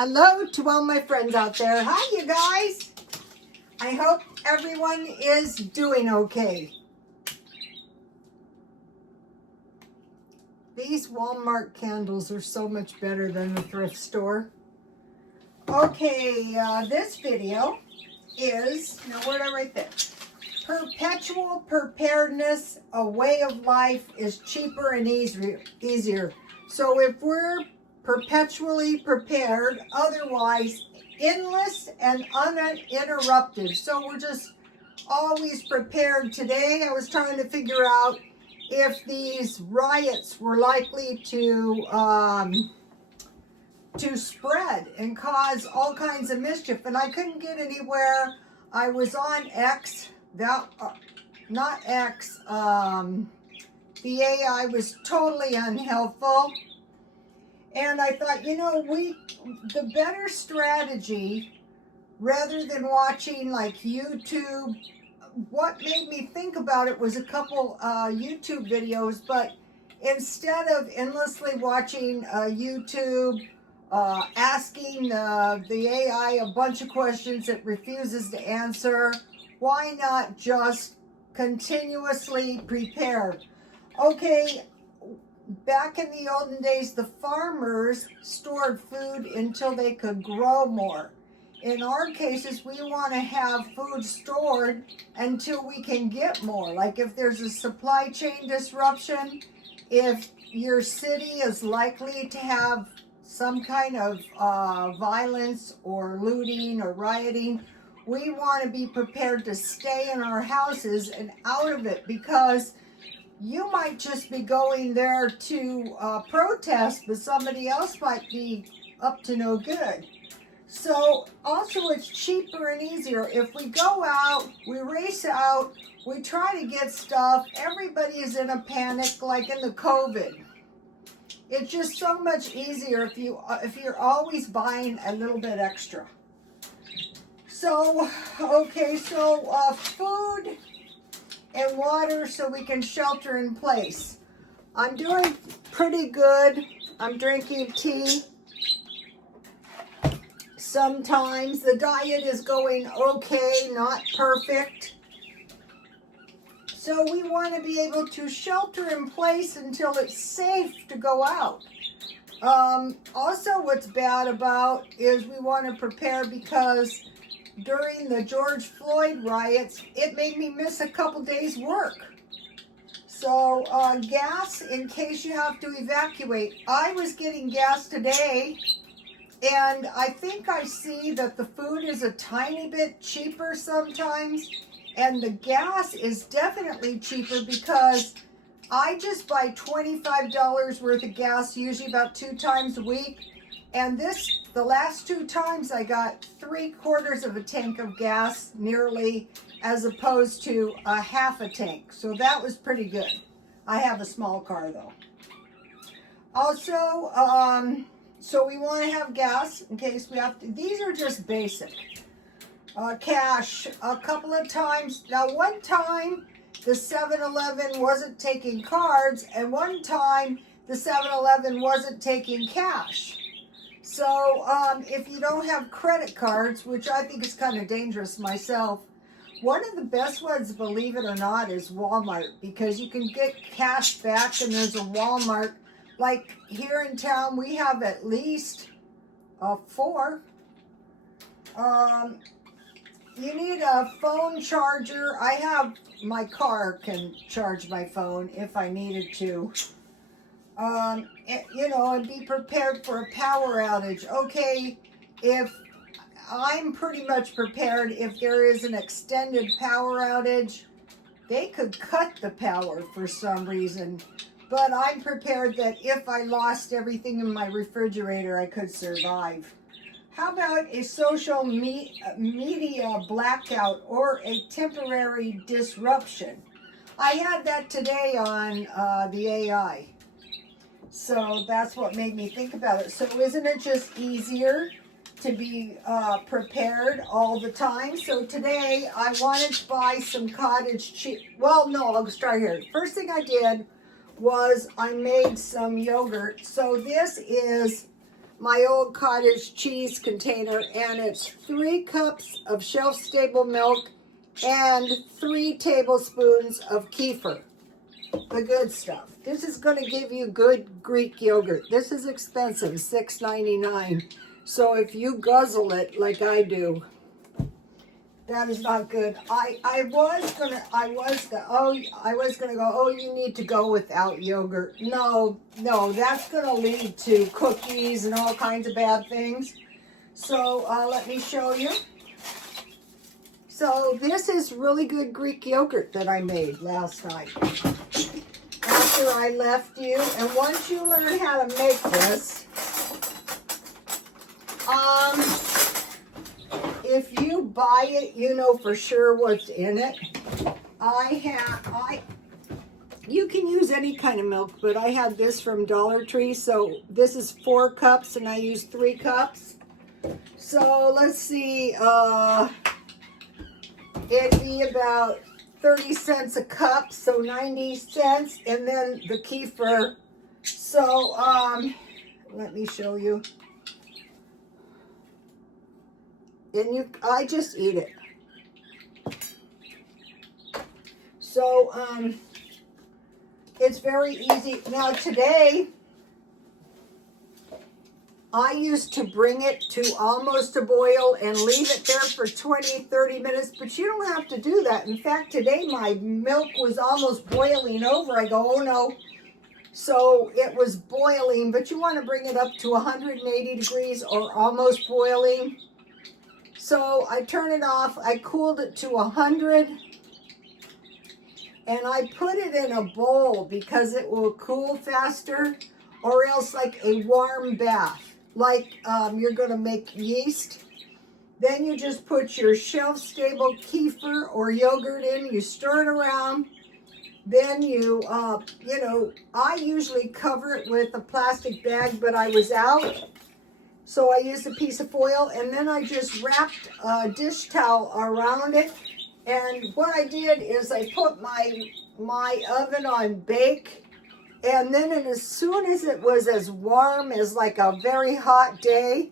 Hello to all my friends out there. Hi, you guys. I hope everyone is doing okay. These Walmart candles are so much better than the thrift store. Okay, this video is, now where did I write that? Perpetual preparedness, a way of life is cheaper and easier. So if we're perpetually prepared, otherwise endless and uninterrupted. So we're just always prepared. Today I was trying to figure out if these riots were likely to spread and cause all kinds of mischief, and I couldn't get anywhere. I was on X, not X, the AI was totally unhelpful. And I thought, you know, the better strategy, rather than watching like YouTube, what made me think about it was a couple YouTube videos, but instead of endlessly watching YouTube, asking the AI a bunch of questions it refuses to answer, why not just continuously prepare? Okay, back in the olden days, the farmers stored food until they could grow more. In our cases, we want to have food stored until we can get more. Like if there's a supply chain disruption, if your city is likely to have some kind of violence or looting or rioting, we want to be prepared to stay in our houses and out of it, because you might just be going there to protest, but somebody else might be up to no good. So also it's cheaper and easier. If we go out, we race out, we try to get stuff, everybody is in a panic like in the COVID. It's just so much easier if you're always buying a little bit extra. So, okay, so food and water so we can shelter in place. I'm doing pretty good. I'm drinking tea. Sometimes the diet is going okay, not perfect. So we want to be able to shelter in place until it's safe to go out. Also, what's bad about is we want to prepare because during the George Floyd riots, it made me miss a couple days' work. So gas in case you have to evacuate. I was getting gas today, and I think I see that the food is a tiny bit cheaper sometimes, and the gas is definitely cheaper because I just buy $25 worth of gas, usually about 2 times a week. And the last 2 times I got 3/4 of a tank of gas nearly, as opposed to a half a tank. So that was pretty good. I have a small car though. Also, so we want to have gas in case we have to. These are just basic. Cash a couple of times. Now one time the 7-Eleven wasn't taking cards, and one time the 7-Eleven wasn't taking cash. So if you don't have credit cards, which I think is kind of dangerous myself, one of the best ones, believe it or not, is Walmart, because you can get cash back, and there's a Walmart. Like here in town, we have at least 4. You need a phone charger. I have, my car can charge my phone if I needed to. You know, and be prepared for a power outage. Okay, if I'm pretty much prepared if there is an extended power outage, they could cut the power for some reason. But I'm prepared that if I lost everything in my refrigerator, I could survive. How about a social media blackout or a temporary disruption? I had that today on the AI. So that's what made me think about it. So isn't it just easier to be prepared all the time? So today I wanted to buy some cottage cheese. Well, no, I'll start here. First thing I did was I made some yogurt. So this is my old cottage cheese container, and it's 3 cups of shelf-stable milk and 3 tablespoons of kefir, the good stuff. This is going to give you good Greek yogurt. This is expensive, $6.99. So if you guzzle it like I do, that is not good. I was gonna go, oh, you need to go without yogurt. No, that's gonna lead to cookies and all kinds of bad things. So let me show you. So this is really good Greek yogurt that I made last night after I left you. And once you learn how to make this, if you buy it, you know for sure what's in it. You can use any kind of milk, but I had this from Dollar Tree. So this is 4 cups and I used 3 cups. So let's see, it'd be about 30 cents a cup, so 90 cents. And then the kefir. So let me show you. And I just eat it. So, it's very easy. Now today, I used to bring it to almost a boil and leave it there for 20, 30 minutes, but you don't have to do that. In fact, today my milk was almost boiling over. I go, oh no. So it was boiling, but you want to bring it up to 180 degrees or almost boiling. So I turn it off, I cooled it to 100, and I put it in a bowl because it will cool faster, or else like a warm bath, like you're going to make yeast. Then you just put your shelf-stable kefir or yogurt in, you stir it around, then you, I usually cover it with a plastic bag, but I was out. So I used a piece of foil, and then I just wrapped a dish towel around it. And what I did is I put my oven on bake, and then as soon as it was as warm as like a very hot day,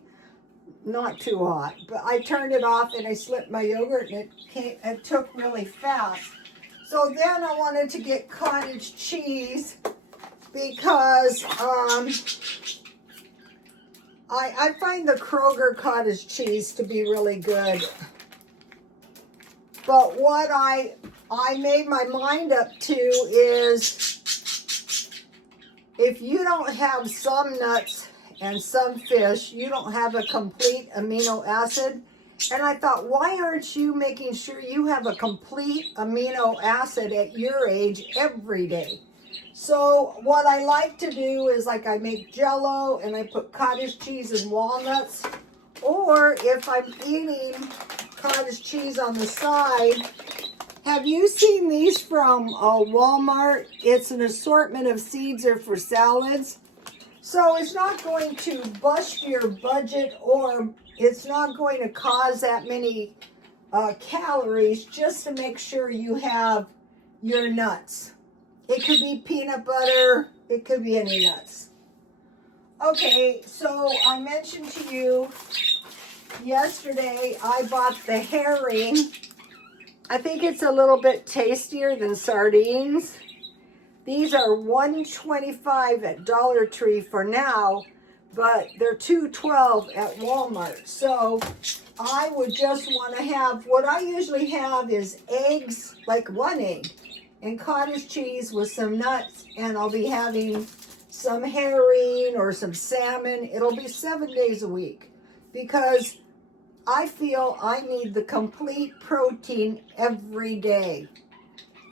not too hot, but I turned it off and I slipped my yogurt, and it took really fast. So then I wanted to get cottage cheese because I find the Kroger cottage cheese to be really good. But what I made my mind up to is if you don't have some nuts and some fish, you don't have a complete amino acid. And I thought, why aren't you making sure you have a complete amino acid at your age every day? So what I like to do is like I make Jell-O and I put cottage cheese and walnuts. Or if I'm eating cottage cheese on the side, have you seen these from Walmart? It's an assortment of seeds or for salads. So it's not going to bust your budget, or it's not going to cause that many calories, just to make sure you have your nuts. It could be peanut butter. It could be any nuts. Okay, so I mentioned to you yesterday I bought the herring. I think it's a little bit tastier than sardines. These are $1.25 at Dollar Tree for now, but they're $2.12 at Walmart. So I would just want to have, what I usually have is eggs, like 1 egg, and cottage cheese with some nuts, and I'll be having some herring or some salmon. It'll be 7 days a week because I feel I need the complete protein every day.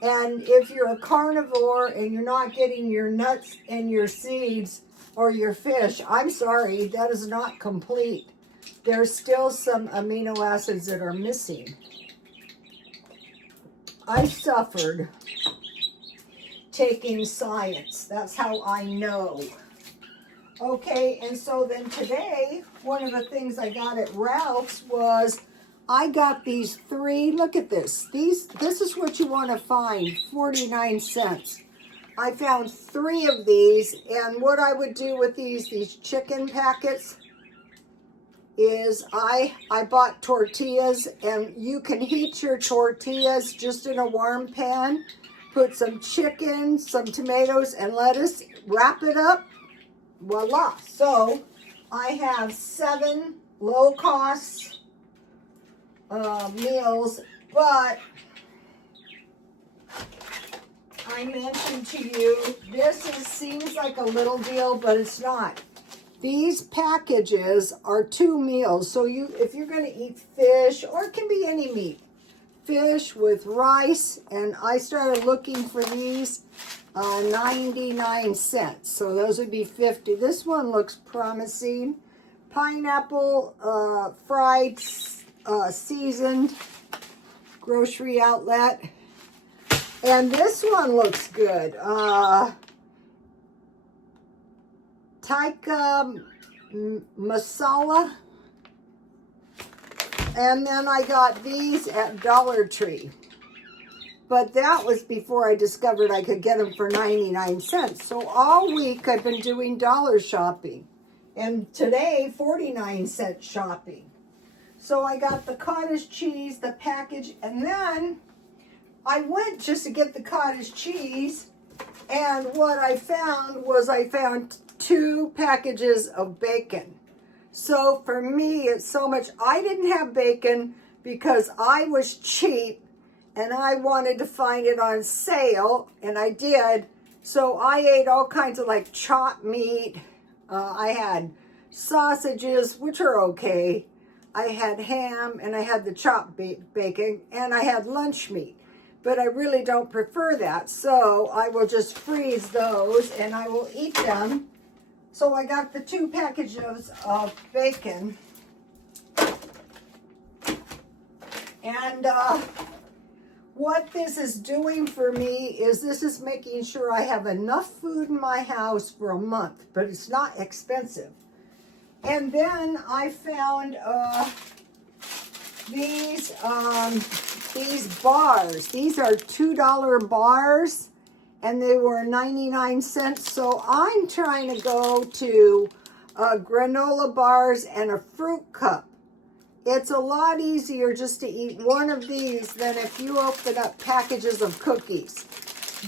And if you're a carnivore and you're not getting your nuts and your seeds or your fish, I'm sorry, that is not complete. There's still some amino acids that are missing. I suffered taking science. That's how I know. Okay, and so then today, one of the things I got at Ralph's was I got these 3, look at this. This is what you want to find, 49 cents. I found 3 of these, and what I would do with these chicken packets, is I bought tortillas, and you can heat your tortillas just in a warm pan. Put some chicken, some tomatoes, and lettuce. Wrap it up. Voila. So I have 7 low-cost meals, but I mentioned to you, seems like a little deal, but it's not. These packages are 2 meals. So if you're going to eat fish, or it can be any meat, fish with rice, and I started looking for these 99 cents. So those would be 50. This one looks promising. Pineapple fried, seasoned, grocery outlet. And this one looks good. Tikka masala. And then I got these at Dollar Tree. But that was before I discovered I could get them for 99 cents. So all week I've been doing dollar shopping. And today, 49-cent shopping. So I got the cottage cheese, the package, and then I went just to get the cottage cheese, and what I found was 2 packages of bacon. So for me, it's so much. I didn't have bacon because I was cheap, and I wanted to find it on sale, and I did. So I ate all kinds of like chopped meat. I had sausages, which are okay. I had ham, and I had the chopped bacon, and I had lunch meat. But I really don't prefer that, so I will just freeze those, and I will eat them. So I got the 2 packages of bacon. And what this is doing for me is this is making sure I have enough food in my house for a month, but it's not expensive. And then I found these bars. These are $2 bars, and they were 99 cents. So I'm trying to go to granola bars and a fruit cup. It's a lot easier just to eat one of these than if you open up packages of cookies.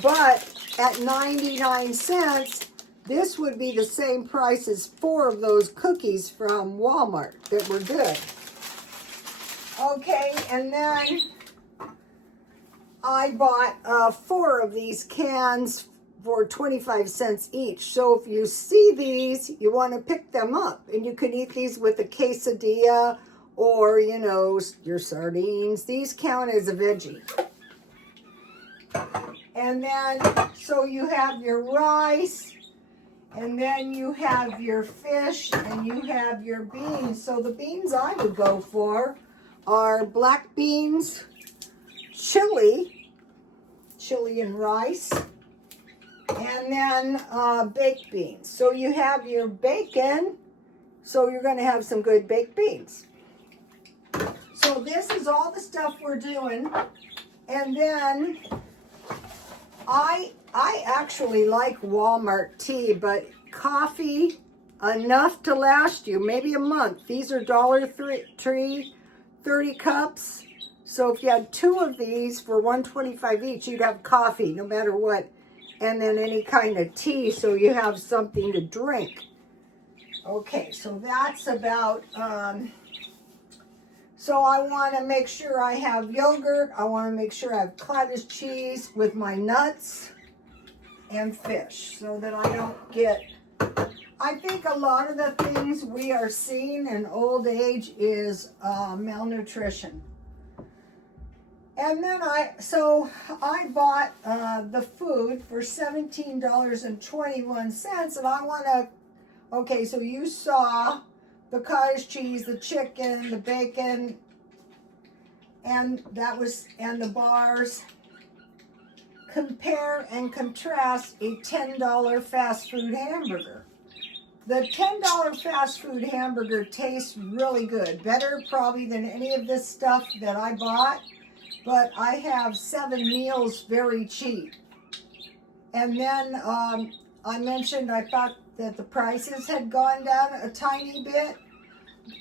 But at 99 cents, this would be the same price as 4 of those cookies from Walmart that were good. Okay, and then I bought 4 of these cans for 25 cents each. So if you see these, you want to pick them up. And you can eat these with a quesadilla or, you know, your sardines. These count as a veggie. And then, so you have your rice, and then you have your fish, and you have your beans. So the beans I would go for are black beans, chili and rice, and then baked beans. So you have your bacon, so you're going to have some good baked beans. So this is all the stuff we're doing. And then I actually like Walmart tea, but coffee, enough to last you maybe a month. These are Dollar Tree, 30 cups. So if you had 2 of these for $1.25 each, you'd have coffee no matter what. And then any kind of tea, so you have something to drink. Okay, so that's about, so I want to make sure I have yogurt. I want to make sure I have cottage cheese with my nuts and fish so that I don't get, I think a lot of the things we are seeing in old age is malnutrition. And then I bought the food for $17.21, and I want to, okay, so you saw the cottage cheese, the chicken, the bacon, and the bars. Compare and contrast a $10 fast food hamburger. The $10 fast food hamburger tastes really good, better probably than any of this stuff that I bought. But I have 7 meals very cheap. And then I mentioned I thought that the prices had gone down a tiny bit.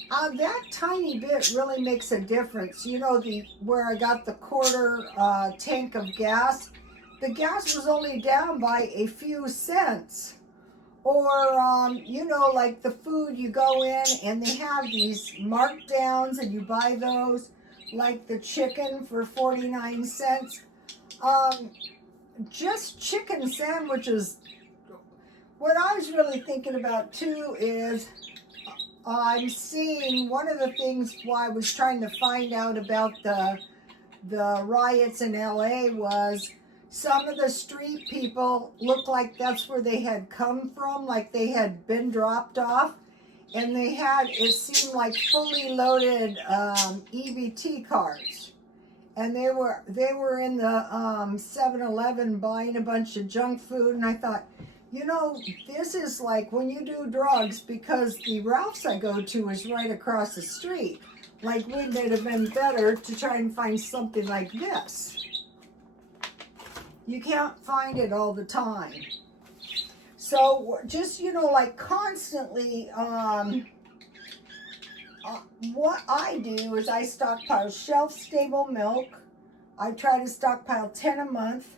that tiny bit really makes a difference. You know, where I got the quarter tank of gas, the gas was only down by a few cents. Or, you know, like the food, you go in and they have these markdowns and you buy those, like the chicken for 49 cents. Just chicken sandwiches. What I was really thinking about too is I'm seeing one of the things why I was trying to find out about the riots in LA was some of the street people looked like that's where they had come from, like they had been dropped off, and they had, it seemed like fully loaded EBT cards, and they were in the 7-Eleven buying a bunch of junk food, and I thought, you know, this is like when you do drugs, because the Ralph's I go to is right across the street. Like, wouldn't it have been better to try and find something like this? You can't find it all the time. So just, you know, like constantly, what I do is I stockpile shelf-stable milk. I try to stockpile 10 a month,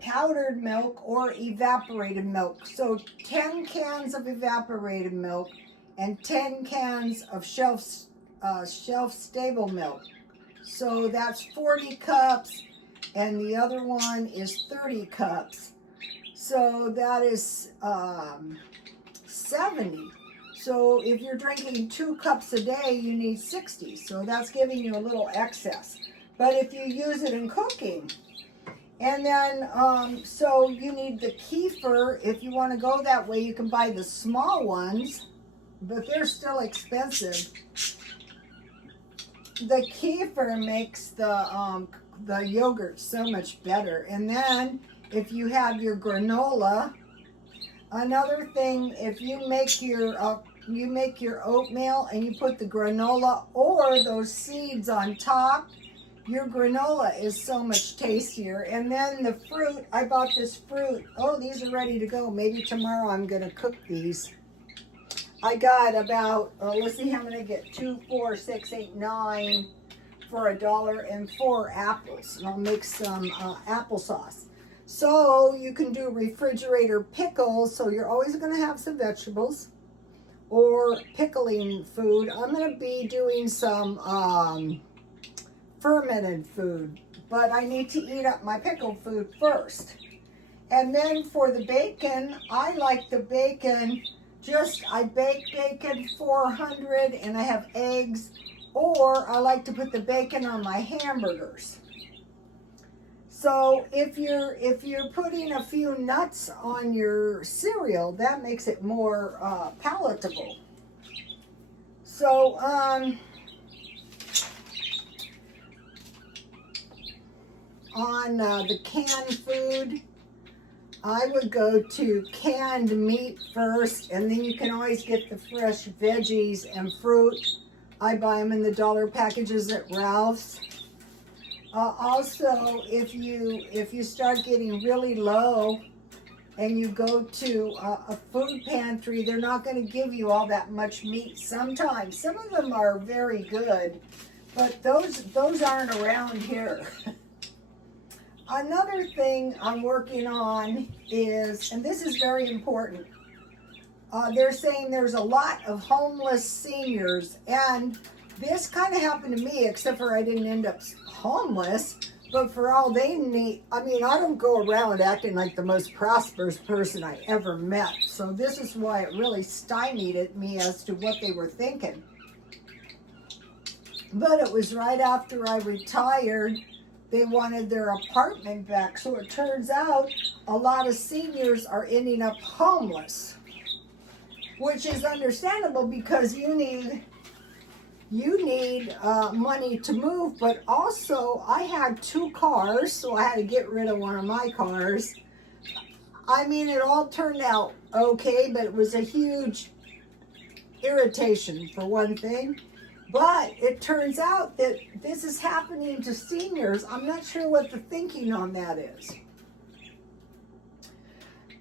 powdered milk or evaporated milk. So 10 cans of evaporated milk and 10 cans of shelf-stable milk. So that's 40 cups. And the other one is 30 cups. So that is 70. So if you're drinking 2 cups a day, you need 60. So that's giving you a little excess. But if you use it in cooking, and then, so you need the kefir. If you want to go that way, you can buy the small ones, but they're still expensive. The kefir makes the yogurt so much better. And then if you have your granola, another thing, if you make your oatmeal and you put the granola or those seeds on top, your granola is so much tastier. And then the fruit, I bought this fruit. Oh, these are ready to go. Maybe tomorrow I'm going to cook these. I got about, let's see how many I get, 2, 4, 6, 8, 9 for $1 and 4 apples. And I'll make some applesauce. So you can do refrigerator pickles. So you're always going to have some vegetables or pickling food. I'm going to be doing some fermented food, but I need to eat up my pickled food first. And then for the bacon, I like the bacon, I bake bacon 400 and I have eggs, or I like to put the bacon on my hamburgers. So if you're putting a few nuts on your cereal, that makes it more palatable. So on the canned food, I would go to canned meat first, and then you can always get the fresh veggies and fruit. I buy them in the dollar packages at Ralph's. Also, if you start getting really low and you go to a food pantry, they're not going to give you all that much meat sometimes. Some of them are very good, but those aren't around here. Another thing I'm working on is, and this is very important, they're saying there's a lot of homeless seniors, and this kind of happened to me, except for I didn't end up homeless, but for all they need, I mean, I don't go around acting like the most prosperous person I ever met, so this is why it really stymied at me as to what they were thinking. But it was right after I retired, they wanted their apartment back. So it turns out a lot of seniors are ending up homeless, which is understandable because you need money to move. But also I had 2 cars, so I had to get rid of one of my cars. I mean, it all turned out okay, but it was a huge irritation for one thing. But it turns out that this is happening to seniors. I'm not sure what the thinking on that is.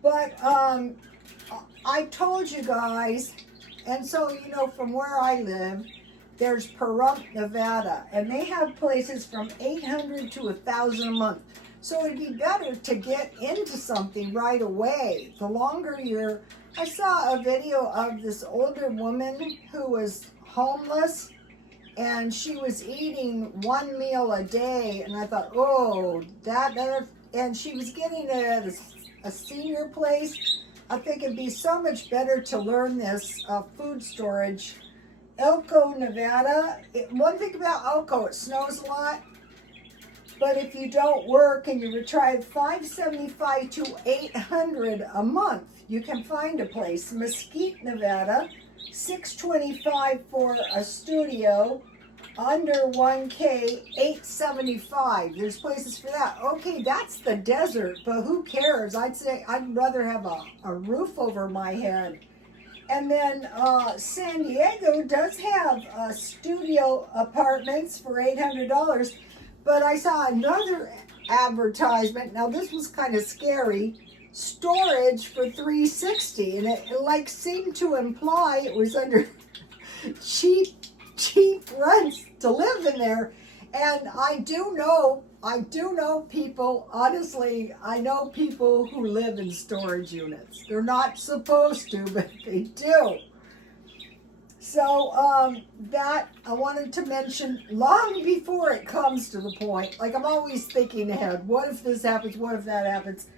But I told you guys, And so, you know, from where I live, there's Pahrump, Nevada, and they have places from $800 to $1,000 a month. So it'd be better to get into something right away. The longer you're... I saw a video of this older woman who was homeless, and she was eating one meal a day, and I thought, oh, and she was getting it at a senior place. I think it'd be so much better to learn this food storage. Elko, Nevada. One thing about Elko, it snows a lot, but if you don't work and you try $575 to $800 a month, you can find a place. Mesquite, Nevada, $625 for a studio. Under 1K, $875. There's places for that. Okay, that's the desert, but who cares? I'd say I'd rather have a roof over my head. And then San Diego does have studio apartments for $800, but I saw another advertisement. Now this was kind of scary. Storage for $360, and it like seemed to imply it was under cheap rents to live in there. And I do know people, honestly, I know people who live in storage units. They're not supposed to, but they do. So that I wanted to mention long before it comes to the point. Like, I'm always thinking ahead. What if this happens? What if that happens?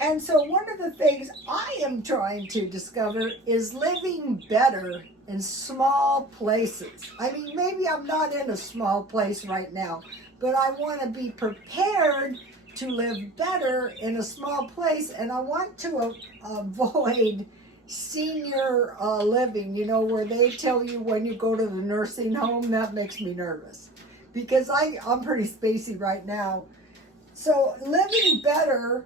And so one of the things I am trying to discover is living better in small places. I mean, maybe I'm not in a small place right now, but I want to be prepared to live better in a small place, and I want to avoid senior living, you know, where they tell you when you go to the nursing home. That makes me nervous because I'm pretty spacey right now. So living better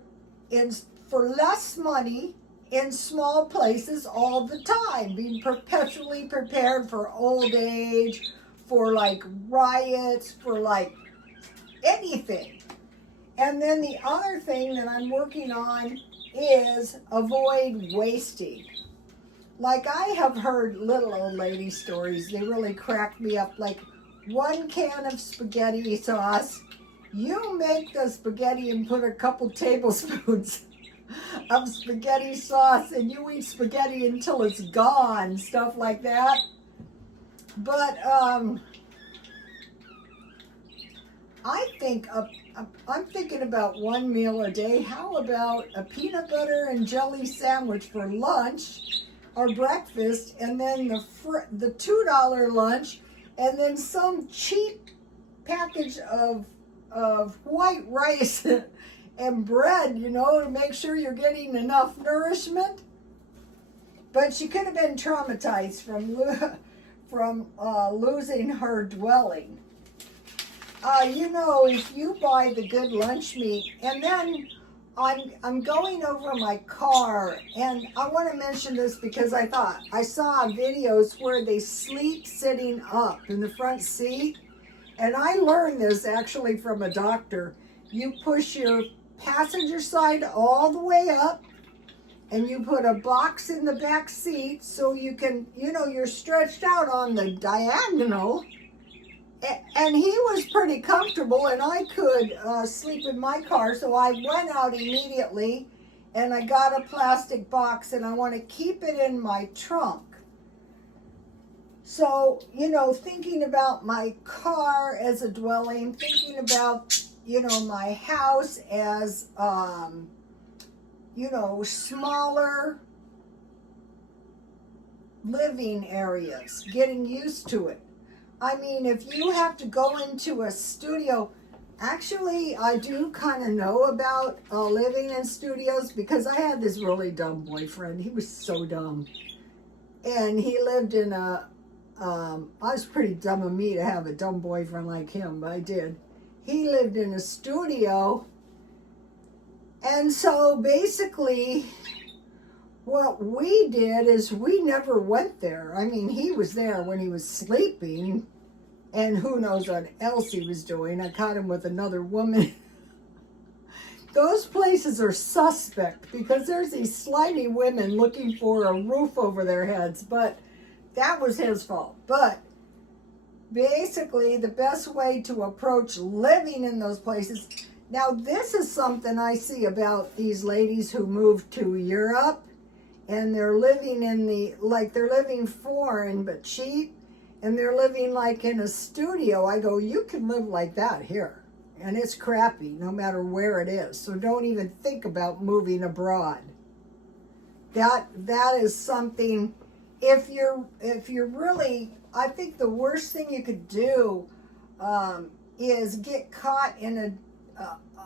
for less money in small places all the time, being perpetually prepared for old age, for like riots, for like anything. And then the other thing that I'm working on is avoid wasting. Like, I have heard little old lady stories. They really crack me up. Like, 1 can of spaghetti sauce. You make the spaghetti and put a couple tablespoons of spaghetti sauce, and you eat spaghetti until it's gone, stuff like that. But I'm thinking about one meal a day. How about a peanut butter and jelly sandwich for lunch or breakfast, and then the $2 lunch, and then some cheap package of white rice and bread, you know, to make sure you're getting enough nourishment. But she could have been traumatized from losing her dwelling. You know, if you buy the good lunch meat, and then I'm going over my car, and I want to mention this because I saw videos where they sleep sitting up in the front seat, and I learned this actually from a doctor. You push your passenger side all the way up, and you put a box in the back seat so you can, you know, you're stretched out on the diagonal. And he was pretty comfortable, and I could sleep in my car, so I went out immediately, and I got a plastic box, and I want to keep it in my trunk. So, you know, thinking about my car as a dwelling, thinking about, you know, my house as, you know, smaller living areas, getting used to it. I mean, if you have to go into a studio, actually, I do kind of know about living in studios because I had this really dumb boyfriend. He was so dumb. And he lived in I was pretty dumb of me to have a dumb boyfriend like him, but I did. He lived in a studio. And so basically, what we did is we never went there. I mean, he was there when he was sleeping, and who knows what else he was doing. I caught him with another woman. Those places are suspect because there's these slimy women looking for a roof over their heads. But that was his fault. But basically, the best way to approach living in those places. Now, this is something I see about these ladies who moved to Europe, and they're living in they're living foreign but cheap, and they're living like in a studio. I go, you can live like that here, and it's crappy no matter where it is. So don't even think about moving abroad. That is something. If you're really, I think the worst thing you could do is get caught in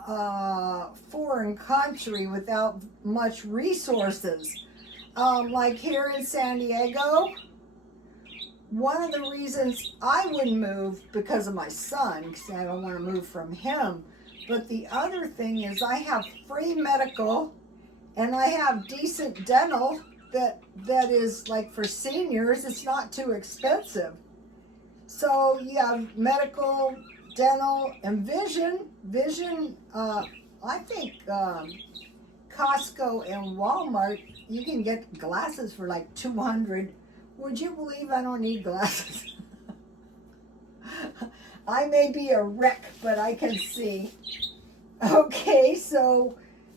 a foreign country without much resources. Like here in San Diego, one of the reasons I wouldn't move because of my son, because I don't want to move from him. But the other thing is I have free medical and I have decent dental that is like for seniors. It's not too expensive. So you have medical, dental, and vision. Vision, I think Costco and Walmart, you can get glasses for like $200. Would you believe I don't need glasses? I may be a wreck, but I can see. Okay, so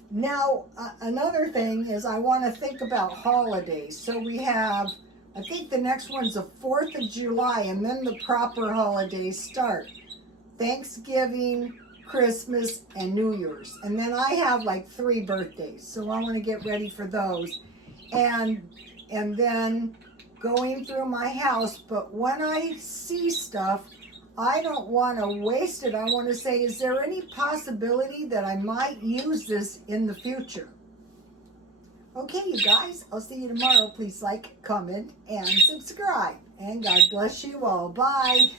now another thing is I want to think about holidays. So we have, I think the next one's the 4th of July, and then the proper holidays start. Thanksgiving, Christmas, and New Year's. And then I have like 3 birthdays, so I want to get ready for those. And then going through my house, but when I see stuff, I don't want to waste it. I want to say, is there any possibility that I might use this in the future? Okay, you guys, I'll see you tomorrow. Please like, comment, and subscribe. And God bless you all. Bye.